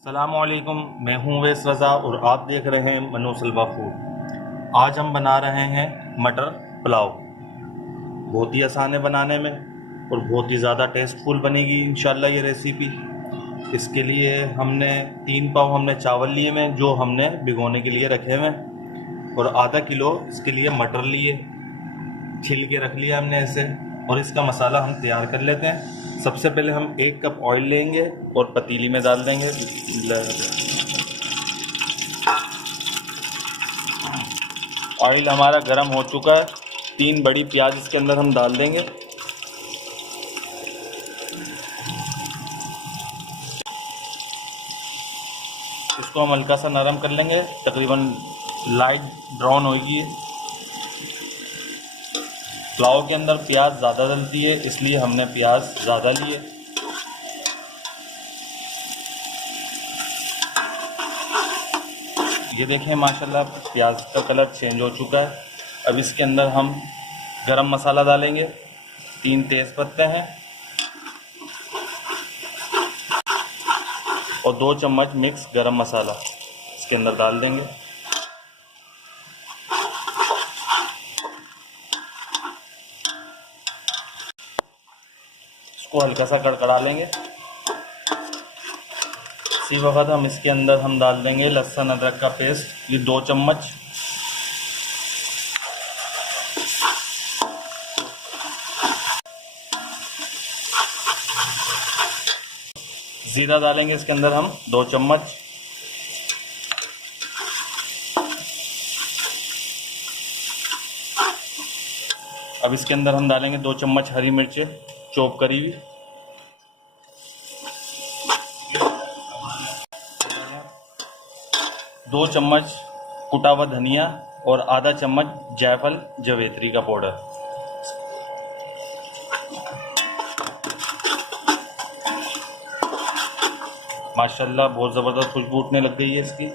अस्सलामुअलैकुम, मैं हूँ वैस रज़ा और आप देख रहे हैं मनो सलवा फूड। आज हम बना रहे हैं मटर पुलाव। बहुत ही आसान है बनाने में और बहुत ही ज़्यादा टेस्टफुल बनेगी इंशाल्लाह ये रेसिपी। इसके लिए हमने 3 पाव चावल लिए हैं जो हमने भिगोने के लिए रखे हुए हैं, और आधा किलो इसके लिए मटर लिए, छिल के रख लिया हमने ऐसे। और इसका मसाला हम तैयार कर लेते हैं। सबसे पहले हम 1 कप ऑयल लेंगे और पतीली में डाल देंगे। ऑयल हमारा गर्म हो चुका है। 3 बड़ी प्याज इसके अंदर हम डाल देंगे। इसको हम हल्का सा नरम कर लेंगे, तकरीबन लाइट ब्राउन होगी। पुलाव के अंदर प्याज ज़्यादा डलती है, इसलिए हमने प्याज ज़्यादा लिए। ये देखें माशाल्लाह प्याज का कलर चेंज हो चुका है। अब इसके अंदर हम गरम मसाला डालेंगे। 3 तेज़ पत्ते हैं और 2 चम्मच मिक्स गरम मसाला इसके अंदर डाल देंगे। इसको हल्का सा कड़कड़ा लेंगे। इसी वक्त हम इसके अंदर हम डाल देंगे लहसुन अदरक का पेस्ट, ये 2 चम्मच। ज़ीरा डालेंगे इसके अंदर हम 2 चम्मच। अब इसके अंदर हम डालेंगे 2 चम्मच हरी मिर्चें चॉप करी हुई। 2 चम्मच कुटा हुआ धनिया और आधा चम्मच जायफल जवेत्री का पाउडर। माशाल्लाह बहुत ज़बरदस्त खुशबू उठने लग गई है इसकी।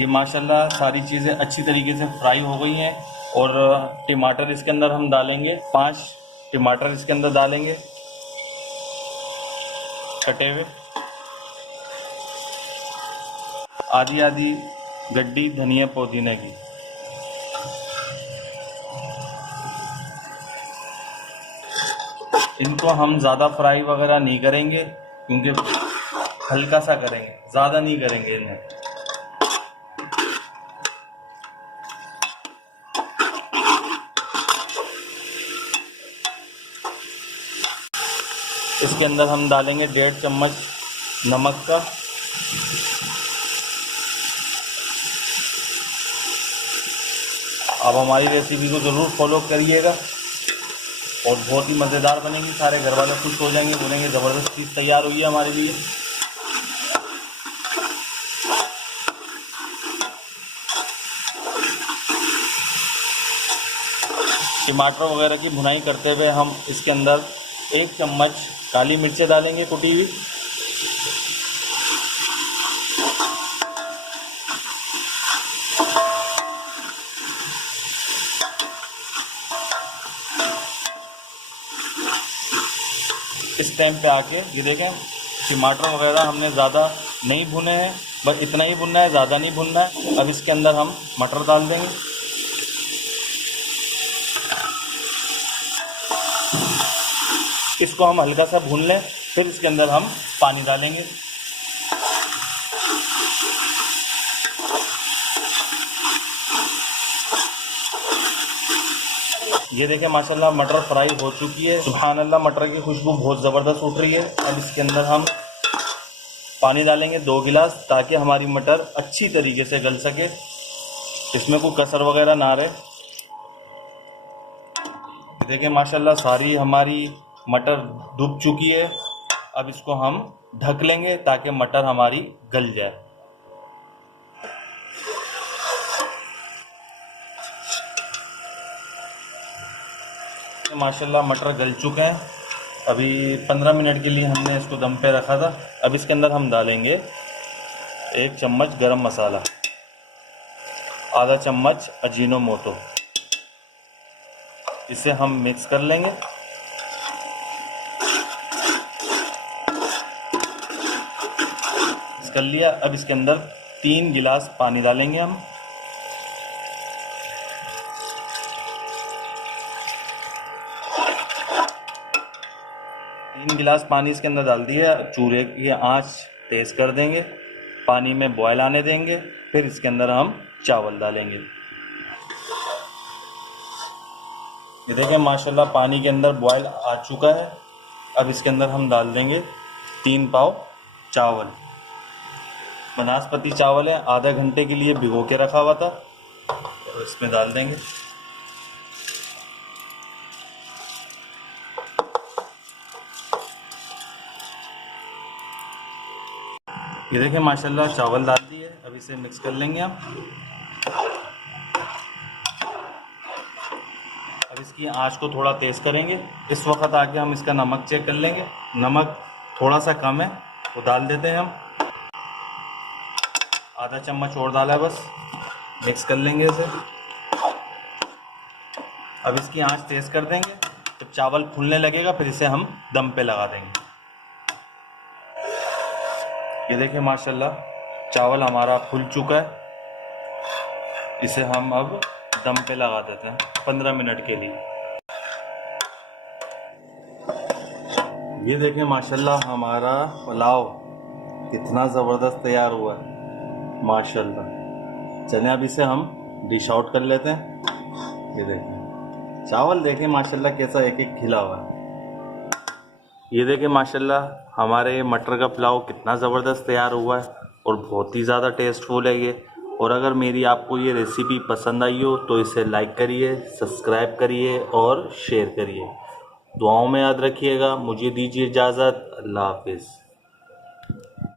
ये माशाल्लाह सारी चीज़ें अच्छी तरीके से फ्राई हो गई हैं। और टमाटर इसके अंदर हम डालेंगे, 5 टमाटर इसके अंदर डालेंगे कटे हुए। आधी आधी गड्डी धनिया पुदीने की। इनको हम ज़्यादा फ्राई वगैरह नहीं करेंगे, क्योंकि हल्का सा करेंगे, ज़्यादा नहीं करेंगे इन्हें। इसके अंदर हम डालेंगे 1.5 चम्मच नमक का। आप हमारी रेसिपी को ज़रूर फॉलो करिएगा और बहुत ही मज़ेदार बनेगी। सारे घर वाले खुश हो जाएंगे, बोलेंगे ज़बरदस्त चीज़ तैयार हुई है हमारे लिए। टमाटर वगैरह की भुनाई करते हुए हम इसके अंदर 1 चम्मच काली मिर्चें डालेंगे कुटी हुई। इस टाइम पे आके ये देखें टमाटर वगैरह हमने ज़्यादा नहीं भुने हैं, बस इतना ही भुनना है, ज़्यादा नहीं भुनना है। अब इसके अंदर हम मटर डाल देंगे। इसको हम हल्का सा भून लें, फिर इसके अंदर हम पानी डालेंगे। ये देखें माशाल्लाह मटर फ्राई हो चुकी है। सुभान अल्लाह, मटर की खुशबू बहुत ज़बरदस्त उठ रही है। अब इसके अंदर हम पानी डालेंगे 2 गिलास, ताकि हमारी मटर अच्छी तरीके से गल सके, इसमें कोई कसर वगैरह ना रहे। देखें माशाल्लाह सारी हमारी मटर डूब चुकी है। अब इसको हम ढक लेंगे ताकि मटर हमारी गल जाए। माशाल्लाह मटर गल चुके हैं। अभी 15 मिनट के लिए हमने इसको दम पे रखा था। अब इसके अंदर हम डालेंगे 1 चम्मच गरम मसाला, आधा चम्मच अजीनोमोटो। इसे हम मिक्स कर लेंगे। कर लिया। अब इसके अंदर 3 गिलास पानी डालेंगे हम। तीन गिलास पानी इसके अंदर डाल दिया। चूल्हे की आंच तेज कर देंगे, पानी में बॉयल आने देंगे, फिर इसके अंदर हम चावल डालेंगे। ये देखें माशाल्लाह पानी के अंदर बॉयल आ चुका है। अब इसके अंदर हम डाल देंगे 3 पाव चावल। बनास्पति चावल है, आधा घंटे के लिए भिगो के रखा हुआ था, और इसमें डाल देंगे। ये देखें माशाल्लाह चावल डाल दिए। अब इसे मिक्स कर लेंगे हम। अब इसकी आंच को थोड़ा तेज़ करेंगे। इस वक्त आके हम इसका नमक चेक कर लेंगे। नमक थोड़ा सा कम है, वो डाल देते हैं हम। आधा चम्मच और डाला है बस। मिक्स कर लेंगे इसे। अब इसकी आंच तेज़ कर देंगे। जब चावल फूलने लगेगा फिर इसे हम दम पे लगा देंगे। ये देखिए माशाल्लाह चावल हमारा फूल चुका है। इसे हम अब दम पे लगा देते हैं 15 मिनट के लिए। ये देखें माशाल्लाह हमारा पुलाव कितना ज़बरदस्त तैयार हुआ है माशाल्लाह। चलें अब इसे हम डिश आउट कर लेते हैं। ये देखें चावल देखें माशाल्लाह कैसा एक एक खिला हुआ है। ये देखें माशाल्लाह हमारे मटर का पुलाव कितना ज़बरदस्त तैयार हुआ है और बहुत ही ज़्यादा टेस्टफुल है ये। और अगर मेरी आपको ये रेसिपी पसंद आई हो तो इसे लाइक करिए, सब्सक्राइब करिए और शेयर करिए। दुआओं में याद रखिएगा। मुझे दीजिए इजाज़त। अल्लाह हाफिज़।